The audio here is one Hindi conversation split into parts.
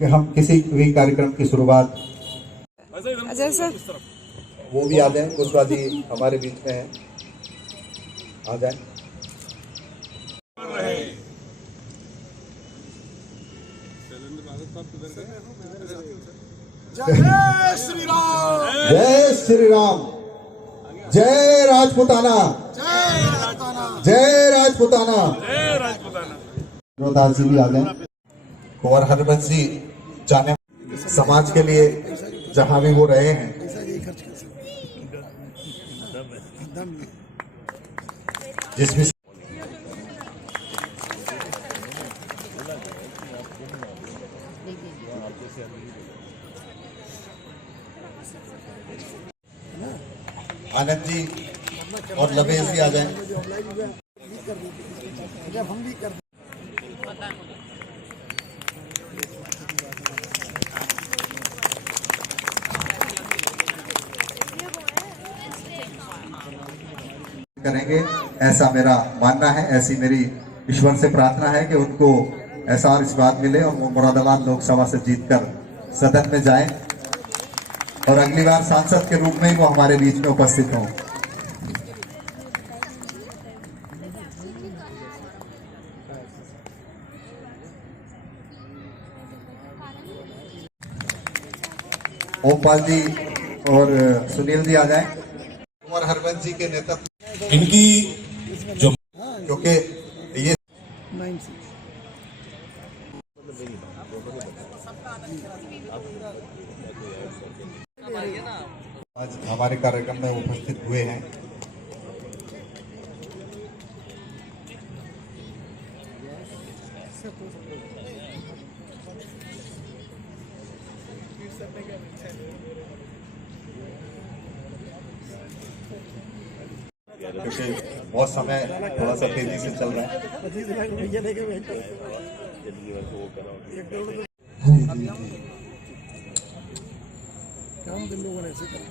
कि हम किसी भी कार्यक्रम की शुरुआत अजय सर वो भी आ जाए। कुशवाहा जी हमारे बीच में है, आ जाए। जय श्री राम, जय श्री राम, जय राजपुताना, जय राजपुताना। रोहतास जी भी आ गए। कुंवर हरबंस जी जाने समाज के लिए जहां भी वो रहे हैं, जिस भी आनंद जी और लवेश जी आ जाए। करेंगे ऐसा मेरा मानना है, ऐसी मेरी ईश्वर से प्रार्थना है कि उनको ऐसा आशीर्वाद मिले और वो मुरादाबाद लोकसभा से जीतकर सदन में जाएं और अगली बार सांसद के रूप में ही वो हमारे बीच में उपस्थित हों। ओमपाल जी और सुनील जी आ जाएं। कुंवर हरबंस जी के नेतृत्व इनकी जो क्योंकि ये आज हमारे कार्यक्रम में उपस्थित हुए हैं। क्योंकि बहुत समय थोड़ा सा तेजी से चल रहा है।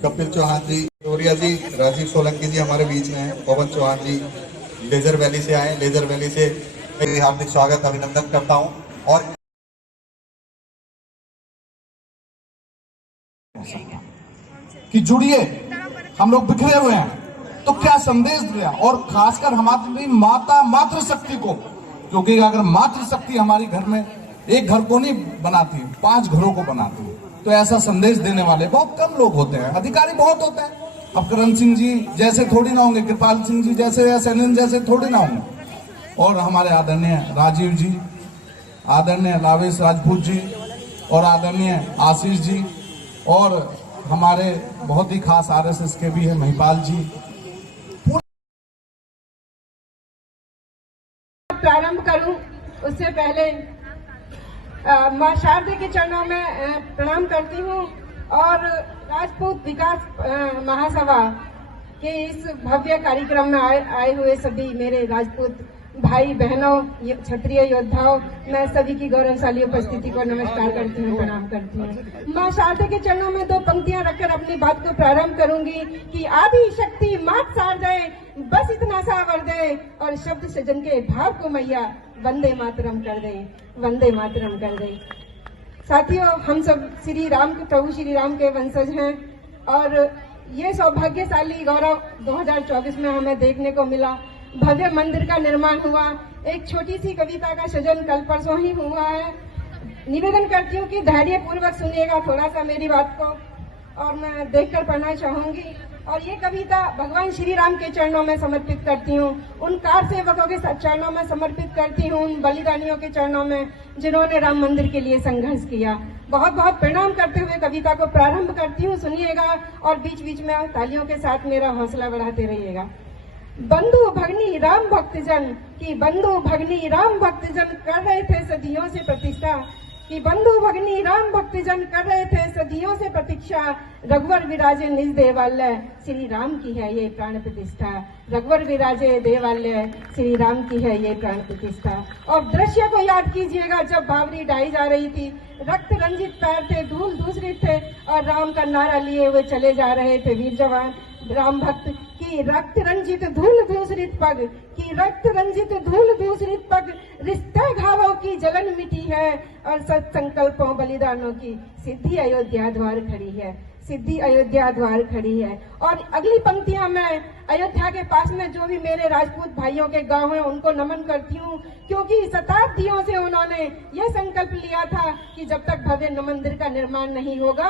कपिल चौहान जी, डोरिया जी, राजीव सोलंकी जी हमारे बीच में हैं। पवन चौहान जी लेजर वैली से आए। लेजर वैली से हार्दिक स्वागत अभिनंदन करता हूं। और कि जुड़िए, हम लोग बिखरे हुए हैं, तो क्या संदेश दिया। और खासकर हमारी माता मातृशक्ति को, क्योंकि अगर मातृशक्ति हमारी घर में एक घर को नहीं बनाती, 5 घरों को बनाती है, तो ऐसा संदेश देने वाले बहुत कम लोग होते हैं। अधिकारी बहुत होते हैं। अब करण सिंह जी जैसे थोड़ी ना होंगे, कृपाल सिंह जी जैसे या सैनिन जैसे थोड़ी ना होंगे। और हमारे आदरणीय राजीव जी, आदरणीय लावेश राजपूत जी और आदरणीय आशीष जी, और हमारे बहुत ही खास आरएसएस के भी है महिपाल जी। प्रारंभ करूं उससे पहले मां शारदा के चरणों में प्रणाम करती हूं और राजपूत विकास महासभा के इस भव्य कार्यक्रम में आए हुए सभी मेरे राजपूत भाई बहनों, क्षत्रिय योद्धाओं, मैं सभी की गौरवशाली उपस्थिति को नमस्कार करती हूँ, प्रणाम करती हूँ। मां शारदा के चरणों में 2 पंक्तियां रखकर अपनी बात को प्रारंभ करूंगी कि आदि शक्ति मात शारदे, बस इतना सा वर दे और शब्द सजन के भाव को मैया वंदे मातरम कर दे, वंदे मातरम कर दे। साथियों, हम सब श्री राम के प्रभु श्री राम के वंशज हैं और ये सौभाग्यशाली गौरव 2024 में हमें देखने को मिला। भव्य मंदिर का निर्माण हुआ, एक छोटी सी कविता का सृजन कल परसों ही हुआ है। निवेदन करती हूँ कि धैर्य पूर्वक सुनिएगा थोड़ा सा मेरी बात को, और मैं देखकर पढ़ना चाहूंगी। और ये कविता भगवान श्री राम के चरणों में समर्पित करती हूँ, उन कार सेवकों के चरणों में समर्पित करती हूँ, उन बलिदानियों के चरणों में जिन्होंने राम मंदिर के लिए संघर्ष किया। बहुत बहुत प्रणाम करते हुए कविता को प्रारंभ करती हूँ, सुनिएगा और बीच बीच में तालियों के साथ मेरा हौसला बढ़ाते रहिएगा। बंधु भगनी राम भक्तजन की, बंधु भगनी राम भक्तजन कर रहे थे सदियों से प्रतिष्ठा, कि बंधु भगनी राम भक्तजन कर रहे थे सदियों से प्रतीक्षा। रघुवर विराजे निज देवालय, श्री राम की है ये प्राण प्रतिष्ठा। रघुवर विराजे देवालय, श्री राम की है ये प्राण प्रतिष्ठा। और दृश्य को याद कीजिएगा, जब बावरी ढाई जा रही थी, रक्त रंजित पैर थे, धूल दूसरी थे और राम का नारा लिए हुए चले जा रहे थे वीर जवान राम भक्त। की रक्त रंजित धूल दूसरित पग, की रक्त रंजित धूल दूसरित पग, रिश्ते घावों की जलन मिटी है, और सत संकल्पों बलिदानों की सिद्धि अयोध्या द्वार खड़ी है, सिद्धि अयोध्या द्वार खड़ी है। और अगली पंक्तियां मैं अयोध्या के पास में जो भी मेरे राजपूत भाइयों के गांव हैं उनको नमन करती हूँ, क्योंकि शताब्दियों से उन्होंने यह संकल्प लिया था कि जब तक भव्य मंदिर का निर्माण नहीं होगा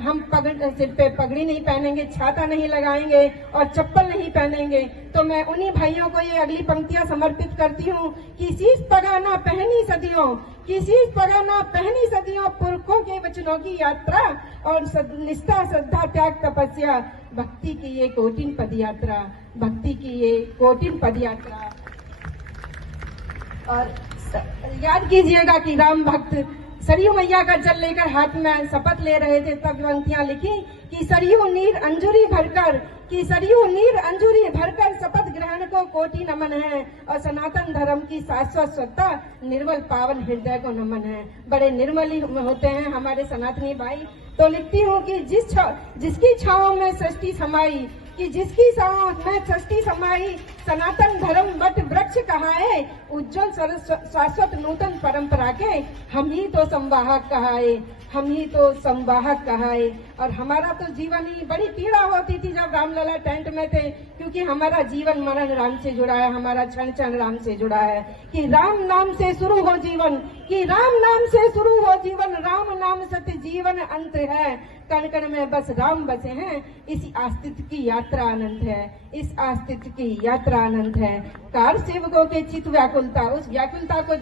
हम सिर पे पगड़ी नहीं पहनेंगे, छाता नहीं लगाएंगे और चप्पल नहीं पहनेंगे। तो मैं उन्हीं भाइयों को ये अगली पंक्तियां समर्पित करती हूँ कि शीश पगाना पहनी सदियों, कि शीश पगाना पहनी सदियों, पुरखों के वचनों की यात्रा और निष्ठा श्रद्धा त्याग तपस्या, भक्ति की ये कोटिन पद यात्रा, भक्ति की ये कोटिन पद यात्रा। और याद कीजिएगा कि राम भक्त सरयू मैया का जल लेकर हाथ में शपथ ले रहे थे, तब पंक्तियां लिखी कि सरयू नीर अंजुरी भरकर, कि सरयू नीर अंजुरी भरकर शपथ ग्रहण को कोटि नमन है, और सनातन धर्म की शाश्वत सत्ता निर्मल पावन हृदय को नमन है। बड़े निर्मल ही होते हैं हमारे सनातनी भाई। तो लिखती हूँ कि जिसकी छांव में सृष्टि समाई, कि जिसकी छांव में सृष्टि समाई, सनातन धर्म वट वृक्ष कहाए, उज्जवल शाश्वत नूतन परंपरा के हम ही तो संवाहक कहाए, हम ही तो संवाहक कहाए। और हमारा तो जीवन ही बड़ी पीड़ा होती थी जब रामलला टेंट में थे, क्योंकि हमारा जीवन मरण राम से जुड़ा है, हमारा क्षण क्षण राम से जुड़ा है। कि राम नाम से शुरू हो जीवन, कि राम नाम से शुरू हो जीवन, राम नाम सत्य जीवन अंत है, कण कण में बस राम बसे हैं, इसी अस्तित्व की यात्रा अनंत है, इस अस्तित्व की यात्रा अनंत है। कार सेवकों के चित्त व्याकुलता, उस व्याकुलता को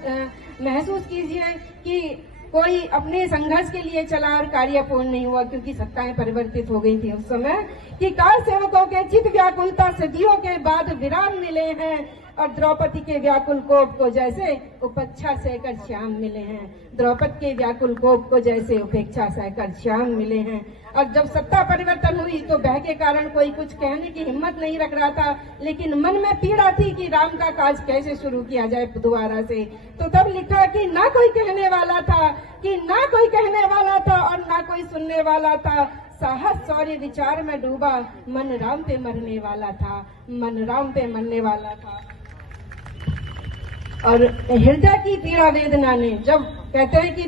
महसूस कीजिए कि कोई अपने संघर्ष के लिए चला और कार्य पूर्ण नहीं हुआ, क्योंकि सत्ताएं परिवर्तित हो गई थी उस समय। कि कार सेवकों के चित्त व्याकुलता सदियों के बाद विराम मिले हैं, और द्रौपदी के व्याकुल कोप को जैसे उपेक्षा सहकर श्याम मिले हैं, द्रौपदी के व्याकुल कोप को जैसे उपेक्षा सहकर श्याम मिले हैं। और जब सत्ता परिवर्तन हुई तो भय के कारण कोई कुछ कहने की हिम्मत नहीं रख रहा था, लेकिन मन में पीड़ा थी कि राम का काज कैसे शुरू किया जाए दोबारा से। तो तब लिखा कि ना कोई कहने वाला था, कि ना कोई कहने वाला था और ना कोई सुनने वाला था, साहस शौर्य विचार में डूबा, मन राम पे मरने वाला था, मन राम पे मरने वाला था। और हृदय की पीड़ा वेदना ने, जब कहते हैं कि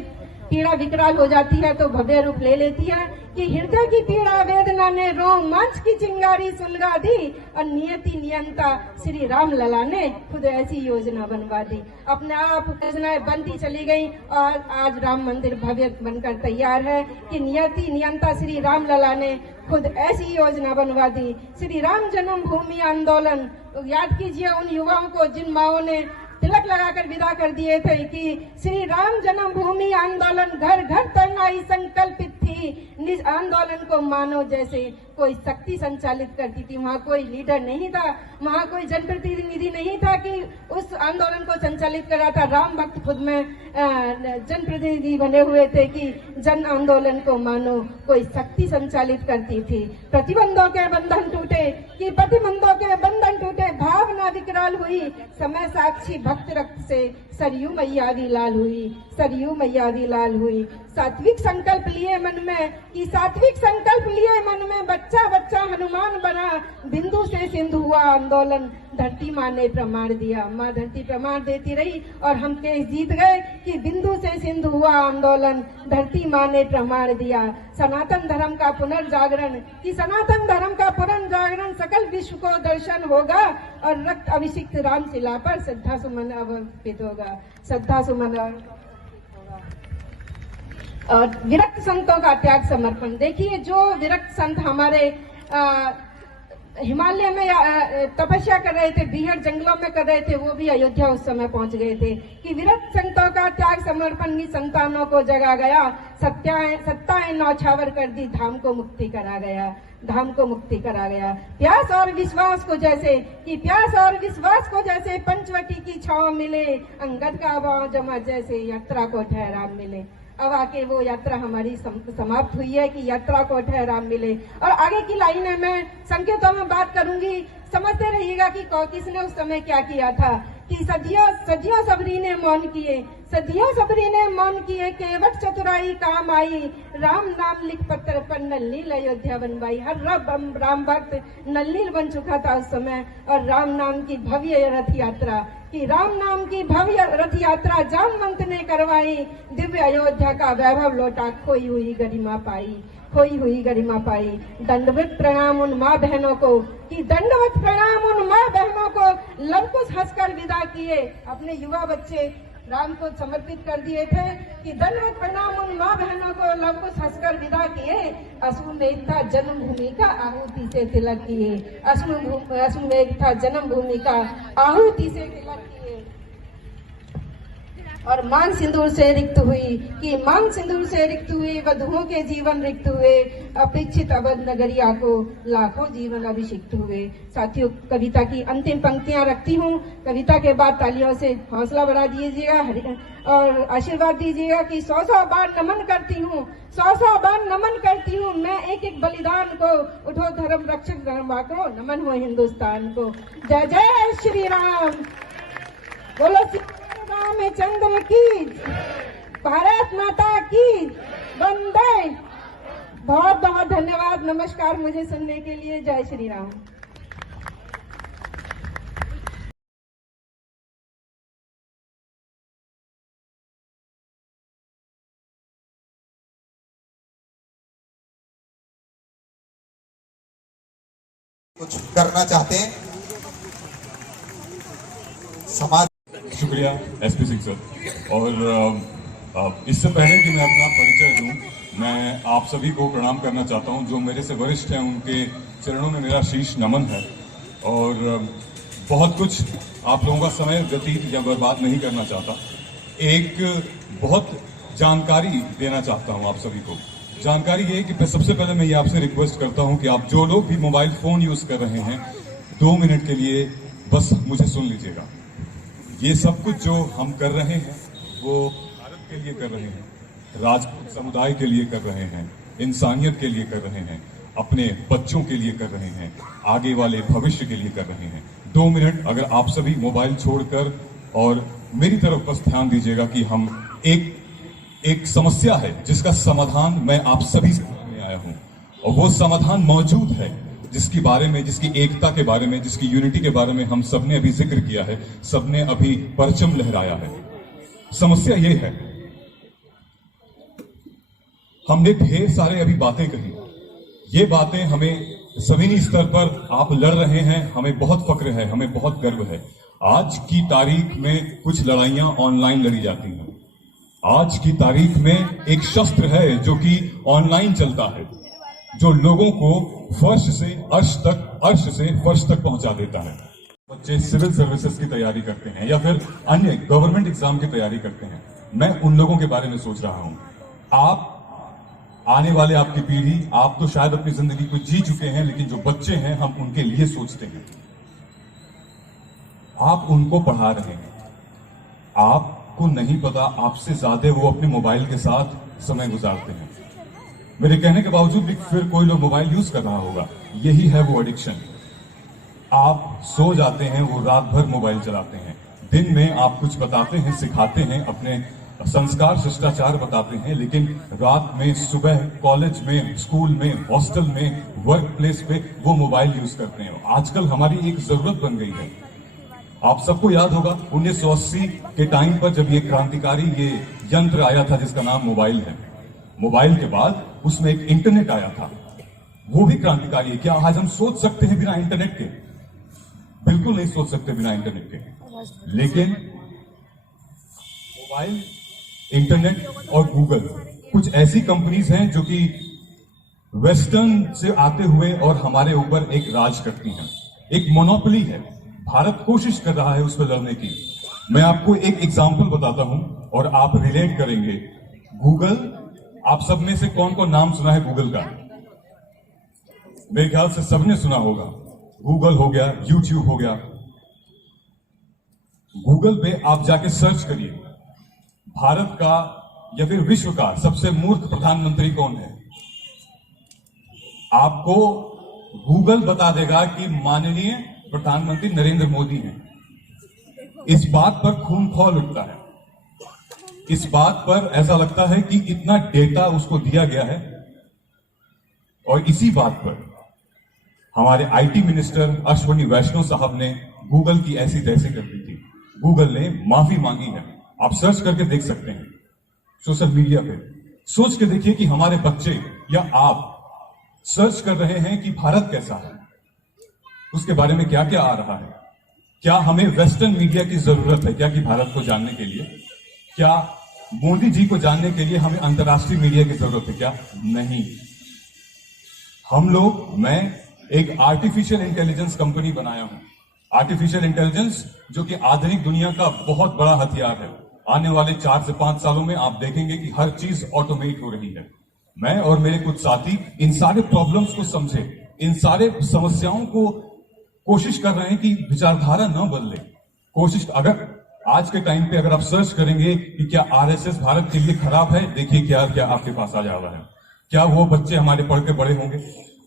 पीड़ा विकराल हो जाती है तो भव्य रूप ले लेती है, कि हृदय की पीड़ा वेदना ने रोमांच की चिंगारी सुलगा दी, और नियति नियंता श्री राम लला ने खुद ऐसी योजना बनवा दी। अपने आप योजनाएं बनती चली गई और आज राम मंदिर भव्य बनकर तैयार है। कि नियति नियंता श्री राम लला ने खुद ऐसी योजना बनवा दी। श्री राम जन्मभूमि आंदोलन, याद कीजिए उन युवाओं को जिन माओ ने तिलक लगाकर विदा कर दिए थे, कि श्री राम जन्मभूमि आंदोलन घर घर करना ही संकल्पित थी, निज आंदोलन को मानो जैसे कोई शक्ति संचालित करती थी। वहाँ कोई लीडर नहीं था, वहाँ कोई जनप्रतिनिधि नहीं था कि उस आंदोलन को संचालित कर रहा था। राम भक्त खुद में जनप्रतिनिधि बने हुए थे कि जन आंदोलन को मानो कोई शक्ति संचालित करती थी। प्रतिबंधों के बंधन टूटे, कि प्रतिबंधों के बंधन टूटे, भावना विकराल हुई, समय साक्षी भक्त रक्त से सरयू मैया भी लाल हुई, सरयू मैया भी लाल हुई। सात्विक संकल्प लिए मन में, कि सात्विक संकल्प लिए मन में, बच्चा बच्चा हनुमान बना, बिंदु से सिंधु हुआ आंदोलन, धरती माँ ने प्रमाण दिया। माँ धरती प्रमाण देती रही और हम केस जीत गए कि बिंदु से सिंधु हुआ आंदोलन, धरती माँ ने प्रमाण दिया। सनातन धर्म का पुनर्जागरण, कि सनातन धर्म का पुनर्जागरण सकल विश्व को दर्शन होगा, और रक्त अभिषिक्त राम शिला पर श्रद्धा सुमन अर्पित होगा, श्रद्धा सुमन और विरक्त संतों का त्याग समर्पण। देखिए जो विरक्त संत हमारे हिमालय में तपस्या कर रहे थे, बीहड़ जंगलों में कर रहे थे, वो भी अयोध्या उस समय पहुंच गए थे। कि विरक्त संतों का त्याग समर्पण ही संतानों को जगा गया, सत्ताएं नौछावर कर दी, धाम को मुक्ति करा गया, धाम को मुक्ति करा गया। प्यास और विश्वास को जैसे, कि प्यास और विश्वास को जैसे पंचवटी की छांव मिले, अंगद का भाव जमा जैसे यात्रा को ठहराव मिले। अब आके वो यात्रा हमारी समाप्त हुई है कि यात्रा को ठहराव मिले। और आगे की लाइनें मैं संकेतों में बात करूंगी, समझते रहिएगा कि किसने उस समय क्या किया था। कि सदियों सबरी ने मौन किए, सदियों सबरी ने मौन किए केवट चतुराई काम आई, राम नाम लिख पत्थर पर नल्लील अयोध्या बनवाई। हर राम भक्त नल्लील बन चुका था उस समय, और राम नाम की भव्य रथ यात्रा जामवंत ने करवाई। दिव्य अयोध्या का वैभव लौटा, खोई हुई गरिमा पाई। दंडवत प्रणाम उन माँ बहनों को, लवकुश हंसकर विदा किए। अपने युवा बच्चे राम को समर्पित कर दिए थे कि दंडवत प्रणाम उन माँ बहनों को, लवकुश हंसकर विदा किए। अश्वमेध था जन्मभूमि का आहुति से तिलक किए, अश्वमेध था जन्मभूमि का आहुति से तिलक किए। और मांग सिंदूर से रिक्त हुई वधुओं के जीवन रिक्त हुए, अपेक्षित अवध नगरिया को लाखों जीवन अभिषिक्त हुए। साथियों, कविता की अंतिम पंक्तियां रखती हूँ। कविता के बाद तालियों से हौसला बढ़ा दीजिएगा और आशीर्वाद दीजिएगा कि 100 बार नमन करती हूँ, 100 बार नमन करती हूँ मैं एक एक बलिदान को। उठो धर्म रक्षक धर्मा को, नमन हो हिंदुस्तान को। जय जय श्री राम। बोलो रामचंद्र की, भारत माता की, वंदे। बहुत बहुत धन्यवाद, नमस्कार मुझे सुनने के लिए। जय श्री राम। कुछ करना चाहते हैं समाज। शुक्रिया एसपी सिंह सर। और इससे पहले कि मैं अपना परिचय दूं, मैं आप सभी को प्रणाम करना चाहता हूं। जो मेरे से वरिष्ठ हैं उनके चरणों में मेरा शीश नमन है। और बहुत कुछ आप लोगों का समय व्यतीत या बर्बाद नहीं करना चाहता। एक बहुत जानकारी देना चाहता हूं आप सभी को। जानकारी ये कि सबसे पहले मैं ये आपसे रिक्वेस्ट करता हूं कि आप जो लोग भी मोबाइल फोन यूज कर रहे हैं, 2 मिनट के लिए बस मुझे सुन लीजिएगा। ये सब कुछ जो हम कर रहे हैं वो भारत के लिए कर रहे हैं, राजपूत समुदाय के लिए कर रहे हैं, इंसानियत के लिए कर रहे हैं, अपने बच्चों के लिए कर रहे हैं, आगे वाले भविष्य के लिए कर रहे हैं। 2 मिनट अगर आप सभी मोबाइल छोड़कर और मेरी तरफ बस ध्यान दीजिएगा कि हम एक समस्या है जिसका समाधान मैं आप सभी से सामने आया हूं, और वो समाधान मौजूद है जिसकी बारे में, जिसकी एकता के बारे में, जिसकी यूनिटी के बारे में हम सबने अभी जिक्र किया है, सबने अभी परचम लहराया है। समस्या ये है, हमने ढेर सारे अभी बातें कही। ये बातें हमें जमीनी स्तर पर आप लड़ रहे हैं, हमें बहुत फक्र है, हमें बहुत गर्व है। आज की तारीख में कुछ लड़ाइयां ऑनलाइन लड़ी जाती हैं। आज की तारीख में एक शस्त्र है जो कि ऑनलाइन चलता है, जो लोगों को फर्श से अर्श तक, अर्श से फर्श तक पहुंचा देता है। बच्चे सिविल सर्विसेज की तैयारी करते हैं या फिर अन्य गवर्नमेंट एग्जाम की तैयारी करते हैं। मैं उन लोगों के बारे में सोच रहा हूं। आप, आने वाले आपकी पीढ़ी, आप तो शायद अपनी जिंदगी को जी चुके हैं, लेकिन जो बच्चे हैं हम उनके लिए सोचते हैं। आप उनको पढ़ा रहे हैं, आपको नहीं पता आपसे ज्यादा वो अपने मोबाइल के साथ समय गुजारते हैं। मेरे कहने के बावजूद भी फिर कोई लोग मोबाइल यूज कर रहा होगा। यही है वो एडिक्शन। आप सो जाते हैं, वो रात भर मोबाइल चलाते हैं। दिन में आप कुछ बताते हैं, सिखाते हैं, अपने संस्कार शिष्टाचार बताते हैं, लेकिन रात में, सुबह कॉलेज में, स्कूल में, हॉस्टल में, वर्क प्लेस पे वो मोबाइल यूज करते हैं। आजकल हमारी एक जरूरत बन गई है। आप सबको याद होगा 1980 के टाइम पर जब ये क्रांतिकारी ये यंत्र आया था जिसका नाम मोबाइल है। मोबाइल के बाद उसमें एक इंटरनेट आया था, वो भी क्रांतिकारी है। क्या आज हम सोच सकते हैं बिना इंटरनेट के? बिल्कुल नहीं सोच सकते बिना इंटरनेट के। लेकिन मोबाइल, इंटरनेट और गूगल कुछ ऐसी कंपनीज हैं जो कि वेस्टर्न से आते हुए और हमारे ऊपर एक राज करती हैं। एक मोनोपोली है। भारत कोशिश कर रहा है उस पर लड़ने की। मैं आपको एक एग्जांपल बताता हूं और आप रिलेट करेंगे। गूगल, आप सब में से कौन कौन नाम सुना है गूगल का? मेरे ख्याल से सबने सुना होगा। गूगल हो गया, यूट्यूब हो गया। गूगल पे आप जाके सर्च करिए, भारत का या फिर विश्व का सबसे मूर्ख प्रधानमंत्री कौन है? आपको गूगल बता देगा कि माननीय प्रधानमंत्री नरेंद्र मोदी हैं। इस बात पर खून खौल उठता है। इस बात पर ऐसा लगता है कि इतना डेटा उसको दिया गया है, और इसी बात पर हमारे आईटी मिनिस्टर अश्विनी वैष्णव साहब ने गूगल की ऐसी तैसी कर दी थी। गूगल ने माफी मांगी है, आप सर्च करके देख सकते हैं सोशल मीडिया पे। सोच के देखिए कि हमारे बच्चे या आप सर्च कर रहे हैं कि भारत कैसा है, उसके बारे में क्या क्या आ रहा है। क्या हमें वेस्टर्न मीडिया की जरूरत है क्या कि भारत को जानने के लिए? क्या मोदी जी को जानने के लिए हमें अंतर्राष्ट्रीय मीडिया की जरूरत है क्या? नहीं। हम लोग, मैं एक आर्टिफिशियल इंटेलिजेंस कंपनी बनाया हूं। आर्टिफिशियल इंटेलिजेंस जो कि आधुनिक दुनिया का बहुत बड़ा हथियार है। आने वाले 4 से 5 सालों में आप देखेंगे कि हर चीज ऑटोमेट हो रही है। मैं और मेरे कुछ साथी इन सारे प्रॉब्लम्स को समझे, इन सारे समस्याओं को कोशिश कर रहे हैं कि विचारधारा न बदले। कोशिश, अगर आज के टाइम पे अगर आप सर्च करेंगे कि क्या आरएसएस भारत के लिए खराब है, देखिए क्या क्या आपके पास आ जा रहा है। क्या वो बच्चे हमारे पढ़ के बड़े होंगे?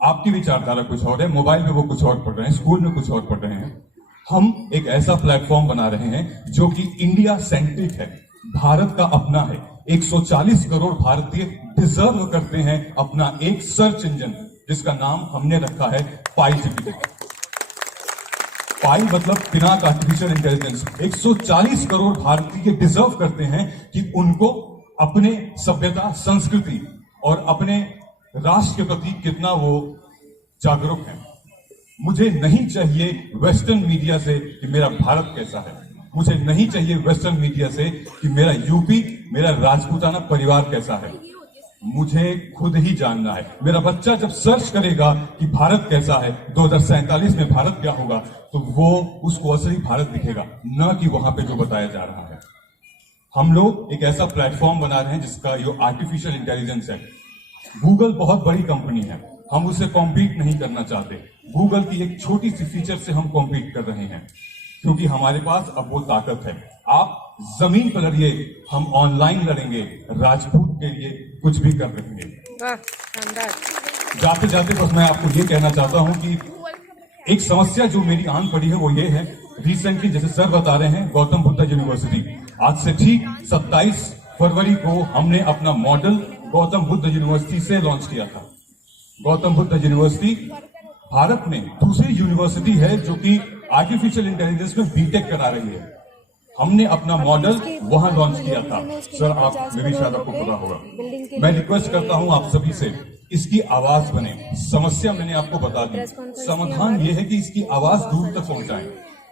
आपकी विचारधारा कुछ और है, मोबाइल में वो कुछ और पढ़ रहे हैं, स्कूल में कुछ और पढ़ रहे हैं। हम एक ऐसा प्लेटफॉर्म बना रहे हैं जो कि इंडिया सेंट्रिक है, भारत का अपना है। 140 करोड़ भारतीय डिजर्व करते हैं अपना एक सर्च इंजन, जिसका नाम हमने रखा है पाईजीपीटी। पाई मतलब पिनाक आर्टिफिशियल इंटेलिजेंस। 140 करोड़ भारतीय डिजर्व करते हैं कि उनको अपने सभ्यता, संस्कृति और अपने राष्ट्र के प्रति कितना वो जागरूक है। मुझे नहीं चाहिए वेस्टर्न मीडिया से कि मेरा भारत कैसा है। मुझे नहीं चाहिए वेस्टर्न मीडिया से कि मेरा यूपी, मेरा राजपूताना परिवार कैसा है। मुझे खुद ही जानना है। मेरा बच्चा जब सर्च करेगा कि भारत कैसा है, 2047 में भारत क्या होगा, तो वो उसको असली भारत दिखेगा, न कि वहां पे जो बताया जा रहा है। हम लोग एक ऐसा प्लेटफॉर्म बना रहे हैं जिसका ये आर्टिफिशियल इंटेलिजेंस है। गूगल बहुत बड़ी कंपनी है, हम उससे कॉम्पीट नहीं करना चाहते। गूगल की एक छोटी सी फीचर से हम कॉम्पीट कर रहे हैं, क्योंकि हमारे पास अब वो ताकत है। आप जमीन पर लड़िए, हम ऑनलाइन लड़ेंगे, राजपूत के लिए कुछ भी कर लेंगे। जाते जाते बस मैं आपको ये कहना चाहता हूं कि एक समस्या जो मेरी आन पड़ी है वो ये है, रिसेंटली जैसे सर बता रहे हैं, गौतम बुद्ध यूनिवर्सिटी, आज से ठीक 27 फरवरी को हमने अपना मॉडल गौतम बुद्ध यूनिवर्सिटी से लॉन्च किया था। गौतम बुद्ध यूनिवर्सिटी भारत में दूसरी यूनिवर्सिटी है जो कि आर्टिफिशियल इंटेलिजेंस में बीटेक करा रही है। हमने अपना मॉडल वहां लॉन्च किया था। सर, आप मेरी शायद आपको पता होगा। मैं रिक्वेस्ट करता हूं आप सभी से, इसकी आवाज बने। समस्या मैंने आपको बता दी, समाधान ये है कि इसकी आवाज दूर तक पहुंचाएं।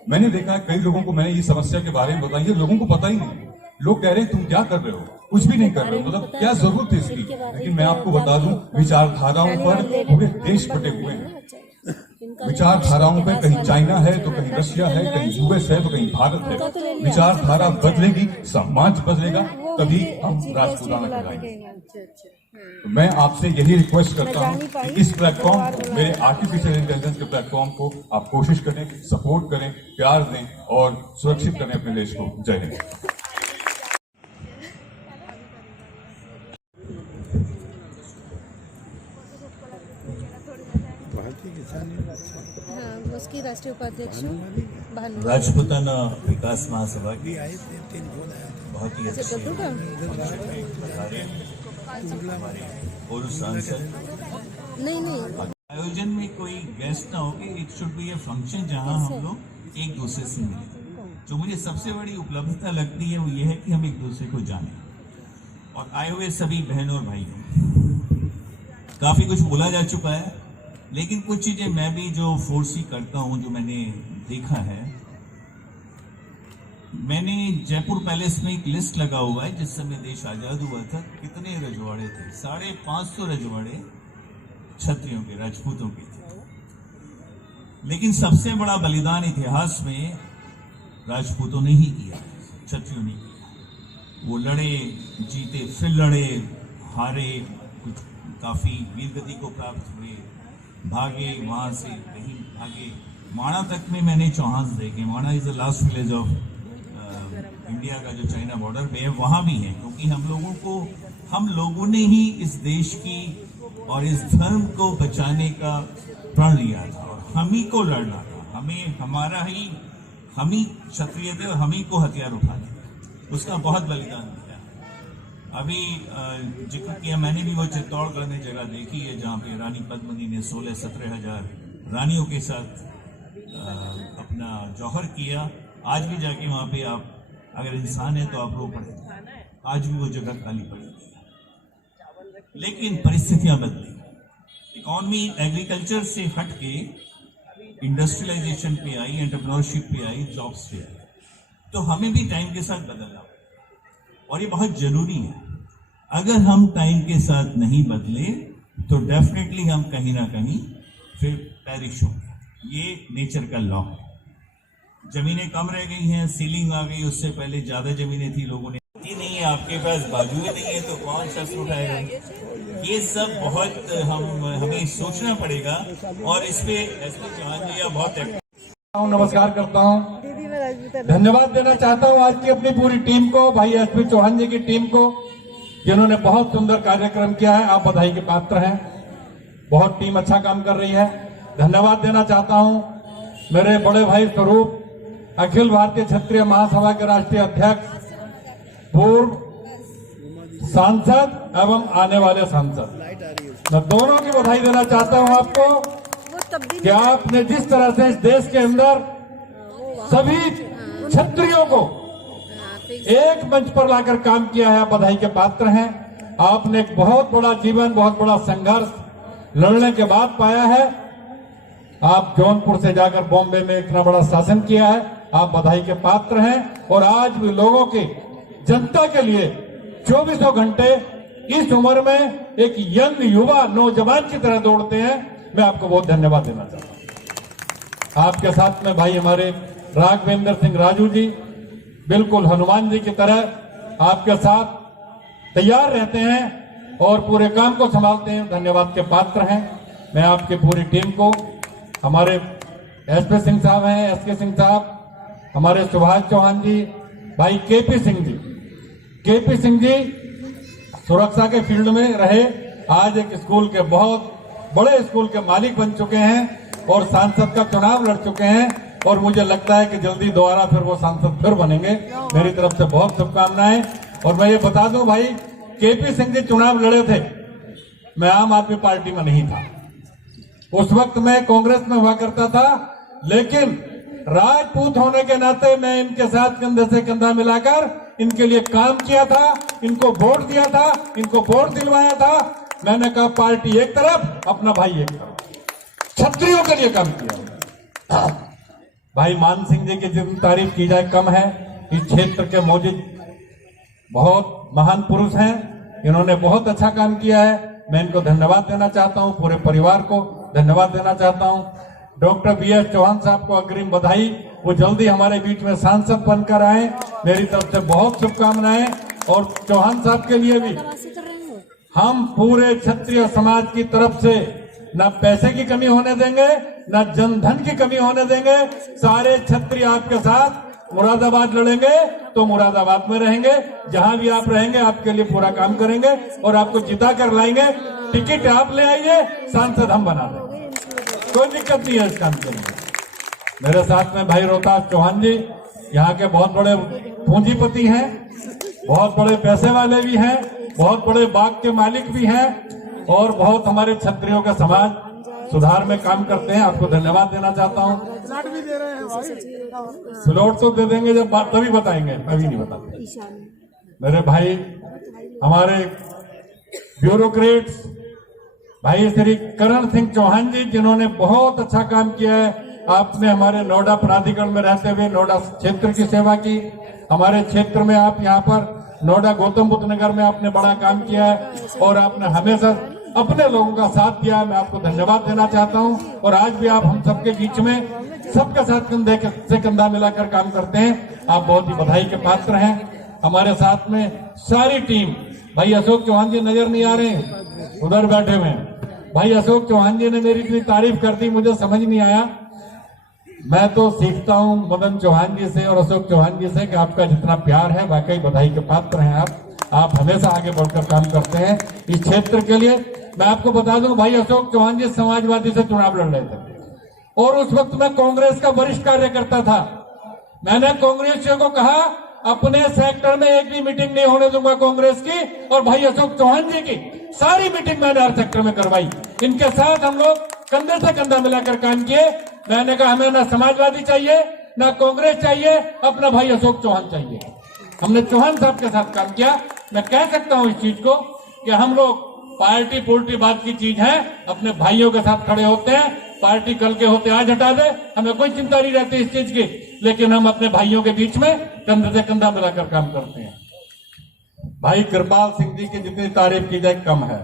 मैंने देखा है कई लोगों को मैंने ये समस्या के बारे में बताई है, लोगों को पता ही नहीं। लोग कह रहे हैं तुम क्या कर रहे हो, कुछ भी नहीं कर रहे हो, मतलब क्या जरूरत है इसकी। लेकिन मैं आपको बता दूं, विचारधाराओं पर पूरे देश बटे हुए हैं। विचारधाराओं पे कहीं चाइना है तो कहीं रशिया है, कहीं यूएस है तो कहीं भारत है। विचारधारा बदलेगी, समाज बदलेगा, तभी हम राजपूताना कहलाएंगे। तो मैं आपसे यही रिक्वेस्ट करता हूं कि इस प्लेटफॉर्म, मेरे आर्टिफिशियल इंटेलिजेंस के प्लेटफॉर्म को आप कोशिश करें, सपोर्ट करें, प्यार दें और सुरक्षित करें अपने देश को। जय हिंद। हाँ, उसकी राष्ट्रीय उपाध्यक्ष हूँ, भानु। राजपूताना विकास महासभा की बहुत ही अच्छा, तो का हमारे पूर्व सांसद नहीं आयोजन में कोई गेस्ट ना हो कि it should be a function जहां हम लोग एक दूसरे से मिले। जो मुझे सबसे बड़ी उपलब्धता लगती है वो ये है कि हम एक दूसरे को जानें। और आए हुए सभी बहनों और भाइयों, काफी कुछ बोला जा चुका है, लेकिन कुछ चीजें मैं भी जो फोर्स ही करता हूं, जो मैंने देखा है। मैंने जयपुर पैलेस में एक लिस्ट लगा हुआ है, जिस समय देश आजाद हुआ था कितने रजवाड़े थे, 550 रजवाड़े क्षत्रियों के, राजपूतों के थे। लेकिन सबसे बड़ा बलिदान इतिहास में राजपूतों ने ही किया, क्षत्रियों ने किया। वो लड़े, जीते, फिर लड़े, हारे, कुछ काफी वीरगति को प्राप्त हुए, भागे, वहां से कहीं भागे। माणा तक में मैंने चौहान देखे। Mana is the last village of India का जो चाइना बॉर्डर पे है, वहां भी है, क्योंकि हम लोगों ने ही इस देश की और इस धर्म को बचाने का प्रण लिया था, और हम ही को लड़ना था। हम ही क्षत्रिय थे और हम ही को हथियार उठाने, उसका बहुत बलिदान दिया। अभी जिक्र किया मैंने भी, वो चित्तौड़गढ़ में जगह देखी है जहाँ पे रानी पद्मिनी ने 16-17 हजार रानियों के साथ अपना जौहर किया। आज भी जाके वहाँ पे आप अगर इंसान है तो आप रो पड़े, आज भी वो जगह खाली पड़ी है। लेकिन परिस्थितियां बदली, इकॉनमी एग्रीकल्चर से हट के इंडस्ट्रियलाइजेशन पे आई, एंटरप्रेन्योरशिप पे आई, जॉब्स पे आई, तो हमें भी टाइम के साथ बदलना और ये बहुत जरूरी है। अगर हम टाइम के साथ नहीं बदले तो डेफिनेटली हम कहीं ना कहीं फिर पेरिश होंगे। ये नेचर का लॉ है। जमीनें कम रह गई हैं, सीलिंग आ गई, उससे पहले ज्यादा जमीनें थी, लोगों ने ये नहीं है, आपके पास बाजू ही नहीं है तो कौन शख्स उठाएगा। ये सब बहुत हमें सोचना पड़ेगा और इस पे एसपी चौहान जी बहुत नमस्कार करता हूं, धन्यवाद देना चाहता हूं आज की अपनी पूरी टीम को, भाई एसपी चौहान जी की टीम को, जिन्होंने बहुत सुंदर कार्यक्रम किया है। आप बधाई के पात्र हैं, बहुत टीम अच्छा काम कर रही है। धन्यवाद देना चाहता हूं मेरे बड़े भाई स्वरूप, अखिल भारतीय क्षत्रिय महासभा के राष्ट्रीय अध्यक्ष, पूर्व सांसद एवं आने वाले सांसद, मैं दोनों की बधाई देना चाहता हूं आपको कि आपने जिस तरह से इस देश के अंदर सभी क्षत्रियों को एक मंच पर लाकर काम किया है, आप बधाई के पात्र हैं। आपने एक बहुत बड़ा जीवन, बहुत बड़ा संघर्ष लड़ने के बाद पाया है। आप जौनपुर से जाकर बॉम्बे में इतना बड़ा शासन किया है, आप बधाई के पात्र हैं। और आज भी लोगों के, जनता के लिए 24 घंटे इस उम्र में एक यंग युवा नौजवान की तरह दौड़ते हैं। मैं आपको बहुत धन्यवाद देना चाहता हूं। आपके साथ में भाई हमारे राघवेंद्र सिंह राजू जी, बिल्कुल हनुमान जी की तरह आपके साथ तैयार रहते हैं और पूरे काम को संभालते हैं, धन्यवाद के पात्र हैं। मैं आपकी पूरी टीम को, हमारे एसपी सिंह साहब हैं, एसके सिंह साहब, हमारे सुभाष चौहान जी, भाई केपी सिंह जी सुरक्षा के फील्ड में रहे, आज एक स्कूल के, बहुत बड़े स्कूल के मालिक बन चुके हैं और सांसद का चुनाव लड़ चुके हैं और मुझे लगता है कि जल्दी दोबारा फिर वो सांसद फिर बनेंगे। मेरी तरफ से बहुत शुभकामनाएं। और मैं ये बता दूं भाई, केपी सिंह जी चुनाव लड़े थे, मैं आम आदमी पार्टी में नहीं था, उस वक्त मैं कांग्रेस में हुआ करता था, लेकिन राजपूत होने के नाते मैं इनके साथ कंधे से कंधा मिलाकर इनके लिए काम किया था, इनको वोट दिया था, इनको वोट दिलवाया था। मैंने कहा पार्टी एक तरफ, अपना भाई एक तरफ, क्षत्रियों के लिए काम किया। भाई मान सिंह जी की जितनी तारीफ की जाए कम है। इस क्षेत्र के मौजूद बहुत महान पुरुष हैं, इन्होंने बहुत अच्छा काम किया है। मैं इनको धन्यवाद देना चाहता हूं, पूरे परिवार को धन्यवाद देना चाहता हूं। डॉक्टर बीएस चौहान साहब को अग्रिम बधाई, वो जल्दी हमारे बीच में सांसद बनकर आए, मेरी तरफ से बहुत शुभकामनाएं। और चौहान साहब के लिए भी हम पूरे क्षत्रिय समाज की तरफ से न पैसे की कमी होने देंगे, न जनधन की कमी होने देंगे। सारे क्षत्रिय आपके साथ मुरादाबाद लड़ेंगे तो मुरादाबाद में रहेंगे, जहां भी आप रहेंगे आपके लिए पूरा काम करेंगे और आपको जिता कर लाएंगे। टिकट आप ले आइए, सांसद हम बना देंगे, कोई दिक्कत नहीं है इस काम के लिए। मेरे साथ में भाई रोहतास चौहान जी, यहाँ के बहुत बड़े पूंजीपति हैं, बहुत बड़े पैसे वाले भी हैं, बहुत बड़े बाग के मालिक भी हैं और बहुत हमारे क्षत्रियों का समाज सुधार में काम करते हैं। आपको धन्यवाद देना चाहता हूँ। स्लॉट तो दे देंगे जब बात, तभी बताएंगे, अभी नहीं बताते। मेरे भाई हमारे ब्यूरोक्रेट्स, भाई श्री करण सिंह चौहान जी, जिन्होंने बहुत अच्छा काम किया है। आपने हमारे नोएडा प्राधिकरण में रहते हुए नोएडा क्षेत्र की सेवा की, हमारे क्षेत्र में आप यहाँ पर नोएडा गौतम बुद्ध नगर में आपने बड़ा काम किया है और आपने हमेशा अपने लोगों का साथ दिया है। मैं आपको धन्यवाद देना चाहता हूं। और आज भी आप हम सबके बीच में, सबके साथ कंधे से कंधा मिलाकर काम करते हैं। आप बहुत ही बधाई के पात्र हैं। हमारे साथ में सारी टीम, भाई अशोक चौहान जी नजर नहीं आ रहे हैं, उधर बैठे हुए हैं। भाई अशोक चौहान जी ने मेरी इतनी तारीफ कर दी, मुझे समझ नहीं आया। मैं तो सीखता हूं मदन चौहान जी से और अशोक चौहान जी से कि आपका जितना प्यार है, वाकई बधाई के पात्र हैं आप हमेशा आगे बढ़कर काम करते हैं इस क्षेत्र के लिए। मैं आपको बता दूं, भाई अशोक चौहान जी समाजवादी से चुनाव लड़ रहे थे और उस वक्त मैं कांग्रेस का वरिष्ठ कार्यकर्ता था। मैंने कांग्रेसियों को कहा अपने सेक्टर में एक भी मीटिंग नहीं होने दूंगा कांग्रेस की, और भाई अशोक चौहान जी की सारी मीटिंग मैंने हर सेक्टर में करवाई। इनके साथ हम लोग कंधे से कंधा मिलाकर काम किए। मैंने कहा हमें ना समाजवादी चाहिए, ना कांग्रेस चाहिए, अपना भाई अशोक चौहान चाहिए। हमने चौहान साहब के साथ काम किया। मैं कह सकता हूं इस चीज को कि हम लोग पार्टी पुल्टी बात की चीज है, अपने भाइयों के साथ खड़े होते हैं। पार्टी कल के होते आज हटा दे, हमें कोई चिंता नहीं रहती इस चीज की, लेकिन हम अपने भाइयों के बीच में कंधे से कंधा मिलाकर काम करते हैं। भाई कृपाल सिंह जी की जितनी तारीफ की जाए कम है।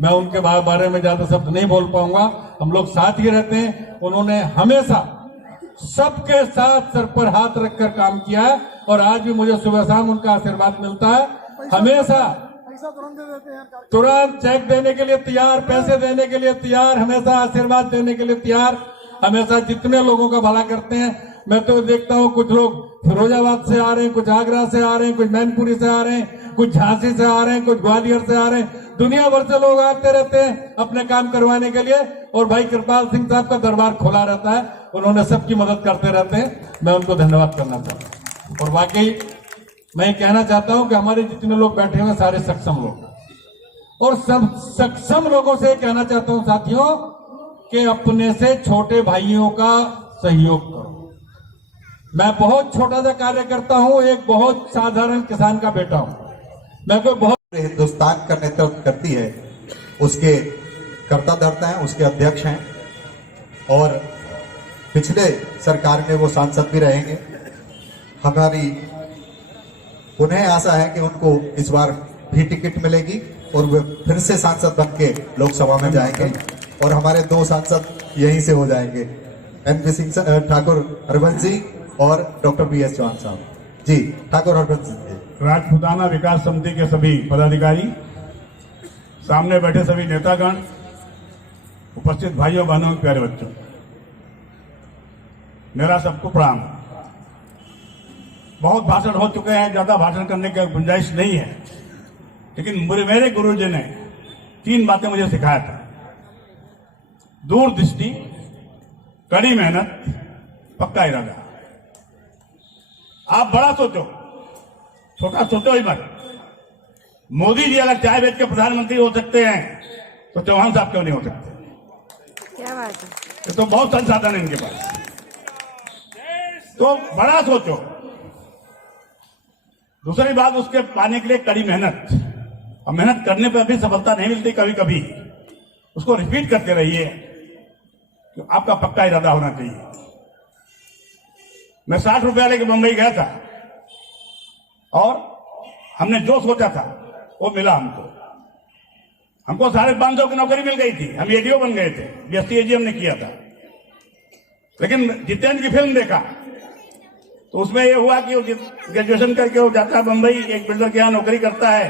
मैं उनके बारे में ज्यादा शब्द नहीं बोल पाऊंगा। हम लोग साथ ही रहते हैं। उन्होंने हमेशा सबके साथ सर पर हाथ रखकर काम किया है, और आज भी मुझे सुबह शाम उनका आशीर्वाद मिलता है। हमेशा तुरंत चेक देने के लिए तैयार, पैसे देने के लिए तैयार, हमेशा आशीर्वाद देने के लिए तैयार, हमेशा जितने लोगों का भला करते हैं। मैं तो देखता हूँ कुछ लोग फिरोजाबाद से आ रहे हैं, कुछ आगरा से आ रहे हैं, कुछ मैनपुरी से आ रहे हैं, कुछ झांसी से आ रहे हैं, कुछ ग्वालियर से आ रहे हैं। दुनिया भर से लोग आते रहते हैं अपने काम करवाने के लिए, और भाई कृपाल सिंह साहब का दरबार खुला रहता है। उन्होंने सबकी मदद करते रहते हैं। मैं उनको धन्यवाद करना चाहता हूँ। और वाकई मैं कहना चाहता हूं कि हमारे जितने लोग बैठे हुए सारे सक्षम लोग, और सब सक्षम लोगों से कहना चाहता हूं साथियों कि अपने से छोटे भाइयों का सहयोग करो। मैं बहुत छोटा सा कार्य करता हूं, एक बहुत साधारण किसान का बेटा हूं। मैं कोई बहुत हिंदुस्तान का नेतृत्व करती है, उसके कर्ता धर्ता हैं, उसके अध्यक्ष हैं, और पिछले सरकार में वो सांसद भी रहेंगे। हमारी उन्हें आशा है कि उनको इस बार भी टिकट मिलेगी और वे फिर से सांसद बन के लोकसभा में जाएंगे, और हमारे 2 सांसद यहीं से हो जाएंगे, एनपी सिंह ठाकुर हरबंस जी और डॉक्टर BS चौहान साहब जी। ठाकुर हरबंस जी, राजपूताना विकास समिति के सभी पदाधिकारी, सामने बैठे सभी नेतागण, उपस्थित भाइयों बहनों प्यारे बच्चों, मेरा सबको प्रणाम। बहुत भाषण हो चुके हैं, ज्यादा भाषण करने की गुंजाइश नहीं है, लेकिन मेरे गुरु जी ने 3 बातें मुझे सिखाया था। दूरदृष्टि, कड़ी मेहनत, पक्का इरादा। आप बड़ा सोचो, छोटा सोचो ही मत। मोदी जी अगर चाय बेच के प्रधानमंत्री हो सकते हैं तो चौहान साहब क्यों नहीं हो सकते? क्या बात है। ये तो बहुत संसाधन है इनके पास। तो बड़ा सोचो। दूसरी बात, उसके पाने के लिए कड़ी मेहनत, और मेहनत करने पर भी सफलता नहीं मिलती, कभी कभी उसको रिपीट करते रहिए। तो आपका पक्का इरादा होना चाहिए। मैं 60 रुपया लेके मुंबई गया था, और हमने जो सोचा था वो मिला हमको। हमको 550 की नौकरी मिल गई थी, हम एडीओ बन गए थे, BSc हमने किया था। लेकिन जितेंद्र की फिल्म देखा तो उसमें ये हुआ कि वो ग्रेजुएशन करके वो जाता है मुंबई, एक बिल्डर के यहाँ नौकरी करता है,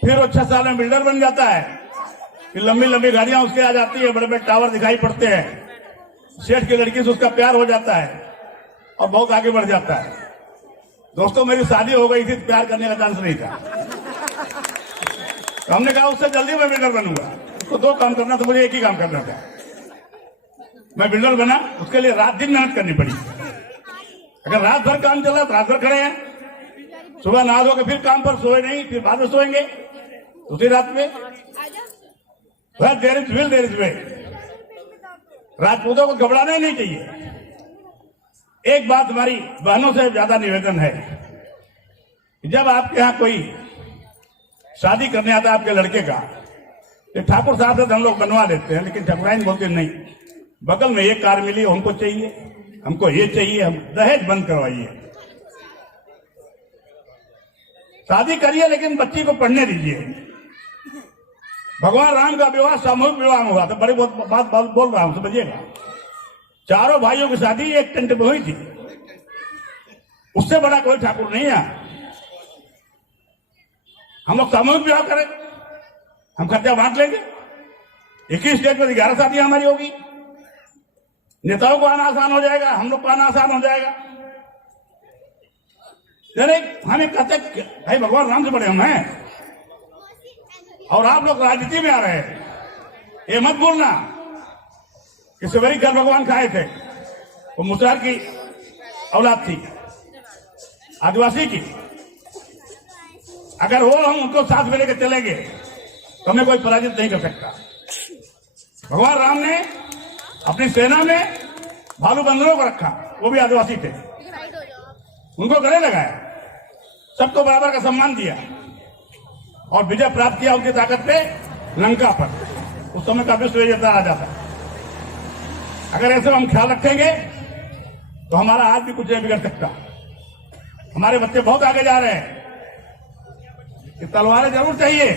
फिर वो 6 साल में बिल्डर बन जाता है, फिर लंबी लंबी गाड़ियां उसके आ जाती है, बड़े बड़े टावर दिखाई पड़ते हैं, सेठ की लड़की से उसका प्यार हो जाता है और बहुत आगे बढ़ जाता है। दोस्तों, मेरी शादी हो गई थी, प्यार करने का चांस नहीं था। तो हमने कहा उससे जल्दी मैं बिल्डर बनूंगा। उसको 2 काम करना था, मुझे एक ही काम करना था। मैं बिल्डर बना, उसके लिए रात दिन मेहनत करनी पड़ी। अगर रात भर काम चला तो रात भर खड़े हैं, सुबह नहा धो के फिर काम पर सोए नहीं, फिर बाद में सोएंगे उसी रात में। There is will there is way. राजपूतों को घबराना ही नहीं चाहिए। एक बात हमारी बहनों से ज्यादा निवेदन है, जब आपके यहाँ कोई शादी करने आता है आपके लड़के का, तो ठाकुर साहब से हम लोग बनवा देते हैं, लेकिन ठाकुराइन बोलते नहीं, बगल में ये कार मिली, हमको चाहिए, हमको ये चाहिए, हम दहेज बंद करवाइए। शादी करिए लेकिन बच्ची को पढ़ने दीजिए। भगवान राम का विवाह सामूहिक विवाह में हुआ था, बड़ी बात बोल रहा हूं, समझिएगा। 4 भाइयों की शादी एक टेंट में हुई थी, उससे बड़ा कोई ठाकुर नहीं है। हम लोग सामूहिक विवाह करें, हम खर्चा बांट लेंगे। 21 स्टेट में 11 शादियां हमारी होगी। नेताओं को आना आसान हो जाएगा, हम लोग को आना आसान हो जाएगा। हमें कहते भाई भगवान राम से बड़े हम हैं, और आप लोग राजनीति में आ रहे हैं। ये मत भूलना कि सवेरी कर भगवान खाए थे, वो मुसहर की औलाद थी। आदिवासी की, अगर वो हम उनको साथ में लेकर चलेंगे तो हमें कोई पराजित नहीं कर सकता। भगवान राम ने अपनी सेना में भालू बंदरों को रखा, वो भी आदिवासी थे, उनको गले लगाया, सबको बराबर का सम्मान दिया और विजय प्राप्त किया उनकी ताकत पे लंका पर। उस समय का विश्व विजेता राजा था। अगर ऐसे हम ख्याल रखेंगे तो हमारा आज भी कुछ नहीं बिगड़ सकता। हमारे बच्चे बहुत आगे जा रहे हैं। ये तलवारें जरूर चाहिए,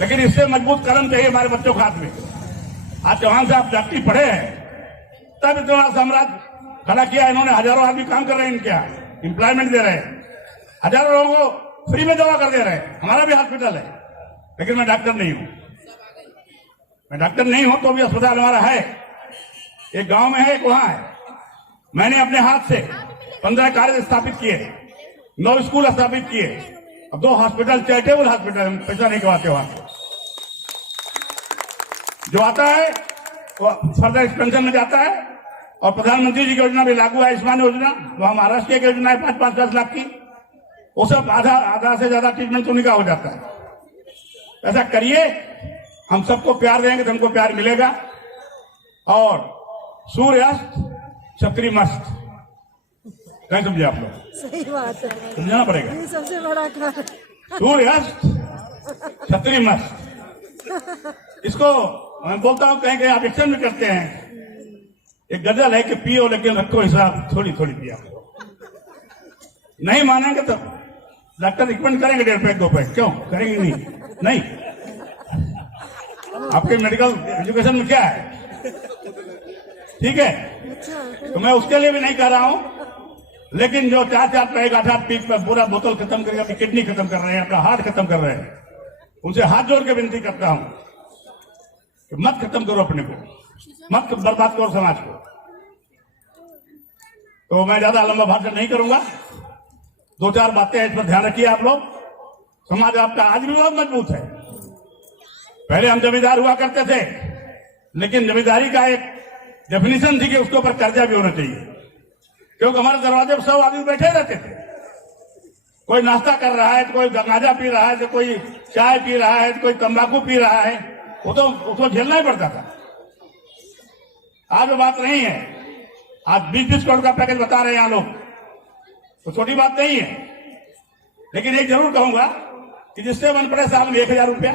लेकिन इससे मजबूत कलम चाहिए हमारे बच्चों के हाथ में। आज चौहान साहब डॉक्टरी पढ़े हैं, तब इतना साम्राज्य खड़ा किया इन्होंने। हजारों आदमी काम कर रहे हैं, इनके यहाँ एम्प्लॉयमेंट दे रहे हैं, हजारों लोगों को फ्री में दवा कर दे रहे हैं। हमारा भी हॉस्पिटल है, लेकिन मैं डॉक्टर नहीं हूं। मैं डॉक्टर नहीं हूं तो भी अस्पताल हमारा है। एक गांव में है, एक वहां है। मैंने अपने हाथ से 15 कॉलेज स्थापित किए, 9 स्कूल स्थापित किए, अब 2 हॉस्पिटल, चैरिटेबल हॉस्पिटल, पैसा नहीं कमाते वहां से। जो आता है वो फर्दर एक्सपेंशन में जाता है। और प्रधानमंत्री जी की योजना भी लागू है, आयुष्मान योजना, वहां महाराष्ट्र की योजना है 5-5-10 लाख की, वो सब आधा से ज्यादा ट्रीटमेंट उन्हीं का हो जाता है। ऐसा करिए, हम सबको प्यार देंगे तो हमको प्यार मिलेगा। और सूर्य अस्त क्षत्रिय मस्त, नहीं समझे आप लोग? सही बात है, समझना पड़ेगा। ये सबसे बड़ा कारण। सूर्य अस्त क्षत्रिय मस्त, इसको मैं बोलता हूं, कहीं कहीं आप एक्शन में करते हैं। एक गजल है कि पियो लेकिन रखो हिसाब, थोड़ी थोड़ी पिया करो। नहीं मानेंगे तो डॉक्टर रिकमेंड करेंगे 1.5 पैक 2 पैक, क्यों करेंगे? नहीं। आपके मेडिकल एजुकेशन में क्या है? ठीक है, तो मैं उसके लिए भी नहीं कह रहा हूं, लेकिन जो 4-4 पैक 8-8 पीक पर पूरा बोतल खत्म करके अपनी किडनी खत्म कर रहे हैं, अपना हार्ट खत्म कर रहे हैं, उनसे हाथ जोड़ के विनती करता हूं कि मत खत्म करो अपने को, मत बर्बाद करो समाज को। तो मैं ज्यादा लंबा भाषण नहीं करूंगा, 2-4 बातें इस पर ध्यान रखिए आप लोग। समाज आपका आज भी बहुत मजबूत है। पहले हम जमींदार हुआ करते थे, लेकिन जमींदारी का एक डेफिनेशन थी कि उसके ऊपर कर्जा भी होना चाहिए, क्योंकि हमारे दरवाजे पर 100 आदमी बैठे रहते थे। कोई नाश्ता कर रहा है, तो कोई गांजा पी रहा है, तो कोई चाय पी रहा है, तो कोई तंबाकू पी रहा है, वो तो उसको झेलना ही पड़ता था। आज वो बात नहीं है। आज 20-20 करोड़ का पैकेज बता रहे हैं यहाँ लोग, तो छोटी बात नहीं है। लेकिन एक जरूर कहूंगा कि जिससे बन पड़े साल में 1000 रुपया,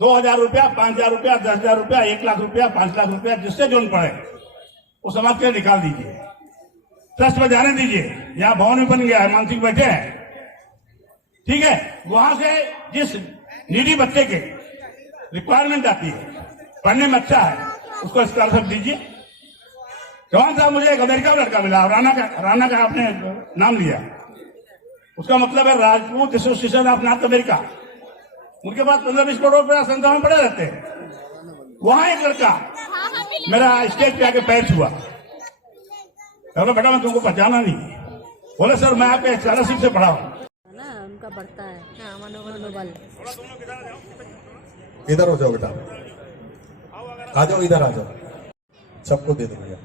2000 रुपया, 5000 रुपया, 10,000 रुपया, 1 लाख रुपया, 5 लाख रुपया, जिससे जो पड़े वो समाज के लिए निकाल दीजिए, ट्रस्ट में जाने दीजिए। यहाँ भवन भी बन गया है, मानसिक बैठे हैं, ठीक है। वहां से जिस नीडी बच्चे के रिक्वायरमेंट आती है, पढ़ने में अच्छा है, उसको स्कॉलरशिप दीजिए। चौहान साहब, मुझे एक अमेरिका में लड़का मिला, राना का आपने नाम लिया, उसका मतलब है Rajput association of north America. उनके पास 15-20 करोड़ रुपया संस्था में पड़े रहते हैं। वहां एक लड़का मेरा स्टेज पे आके पैर छुआ, बोला बेटा मैं तुमको पहचाना नहीं। बोले सर मैं आपके स्कॉलरशिप से पढ़ा हूँ ना, उनका बढ़ता है मनोबल। इधर हो जाओ बेटा, आ जाओ, इधर आ जाओ, सबको दे दो भैया।